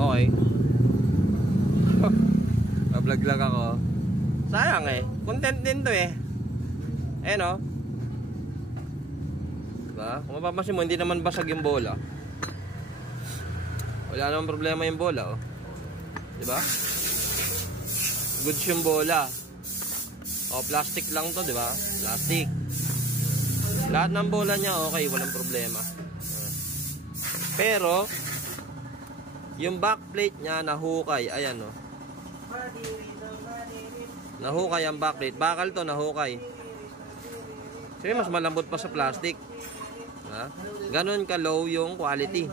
Okay. Vlog lang ako. Sayang eh. Content din to eh. Ayan o. Diba? Kung mapapansin mo, hindi naman basag yung bola. Wala naman problema yung bola, oh. Diba? Goods yung bola. O, plastic lang to, diba? Plastic. Lahat ng bola niya, okay, walang problema. Pero, yung backplate niya, nahukay. Ayan, oh. Nahukay ang backplate. Bakal to, nahukay. Kasi mas malambot pa sa plastic. Ha? Ganon ka low yung quality.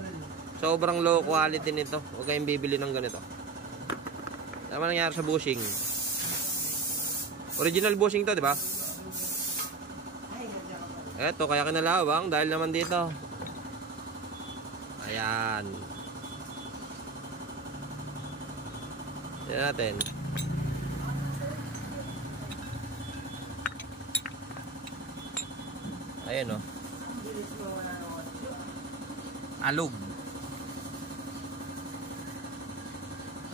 Sobrang low quality nito. Huwag kayong bibili ng ganito. Ano nangyari sa bushing? Original bushing to, di ba? Eto, kaya kinalawang dahil naman dito. Ayan. Yan natin. Ayan, oh. Alog.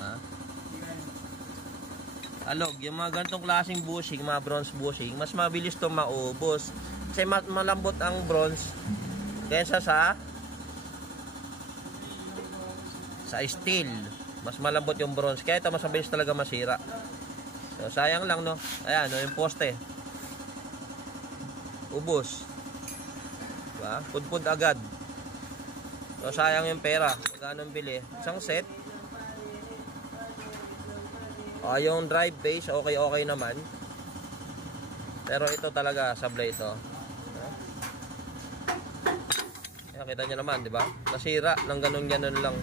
Ha? Alog. Yung mga ganitong klaseng bushing, mga bronze bushing, mas mabilis itong maubos. Kasi malambot ang bronze kaysa sa steel. Mas malambot yung bronze. Kaya ito mas mabilis talaga masira. So, sayang lang, no? Ayan, no, yung poste. Ubos. Diba? Pudpud agad. So, sayang yung pera. Magkano bili? Isang set. Yung drive base, okay naman. Pero ito talaga, sablay ito. Kaya kita nyo naman, diba? Nasira ng ganun-ganun lang.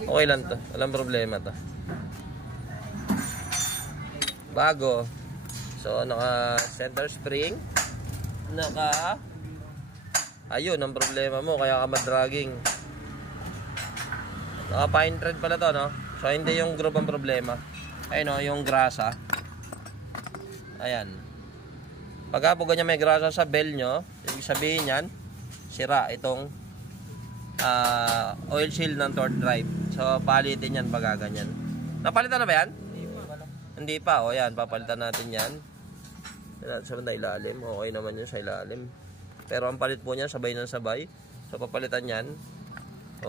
Okay lang to. Walang problema to. Bago. So, naka center spring. Ayun, ang problema mo. Kaya ka madragging. Naka pine thread pala to, no? So, hindi yung groove ang problema. Ayun, no? Yung grasa. Ayan. Pagka po ganyan may grasa sa bell nyo, ibig sabihin yan, sira itong oil seal ng torque drive. So, palitin yan pagka ganyan. Napalitan na ba yan? Hindi pa. O, yan. Papalitan natin yan. Sa ilalim. Okay naman yun sa ilalim. Pero ang palit po niyan, sabay ng sabay. So, papalitan yan.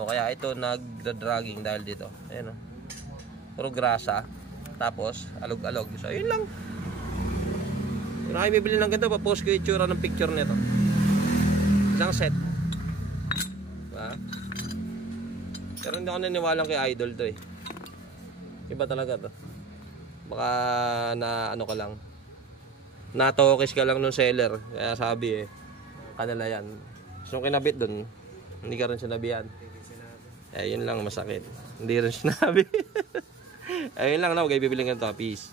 O, kaya ito nag-dragging dahil dito. Ayan, o. Puro grasa. Tapos, alog-alog. So, yun lang. Kung nakibibili ng ganito, papost ko yung itsura ng picture nito. Isang set. Diba? Pero hindi ako naniwalang kay Idol to eh. Iba talaga to. Baka na ano ka lang. Natokis ka lang nung seller. Kaya sabi eh, kanila yan. So kinabit dun, hindi ka rin sinabihan. Eh yun lang masakit. Hindi rin sinabi. Eh yun lang na, huwag kayo bibiling ganito. Peace.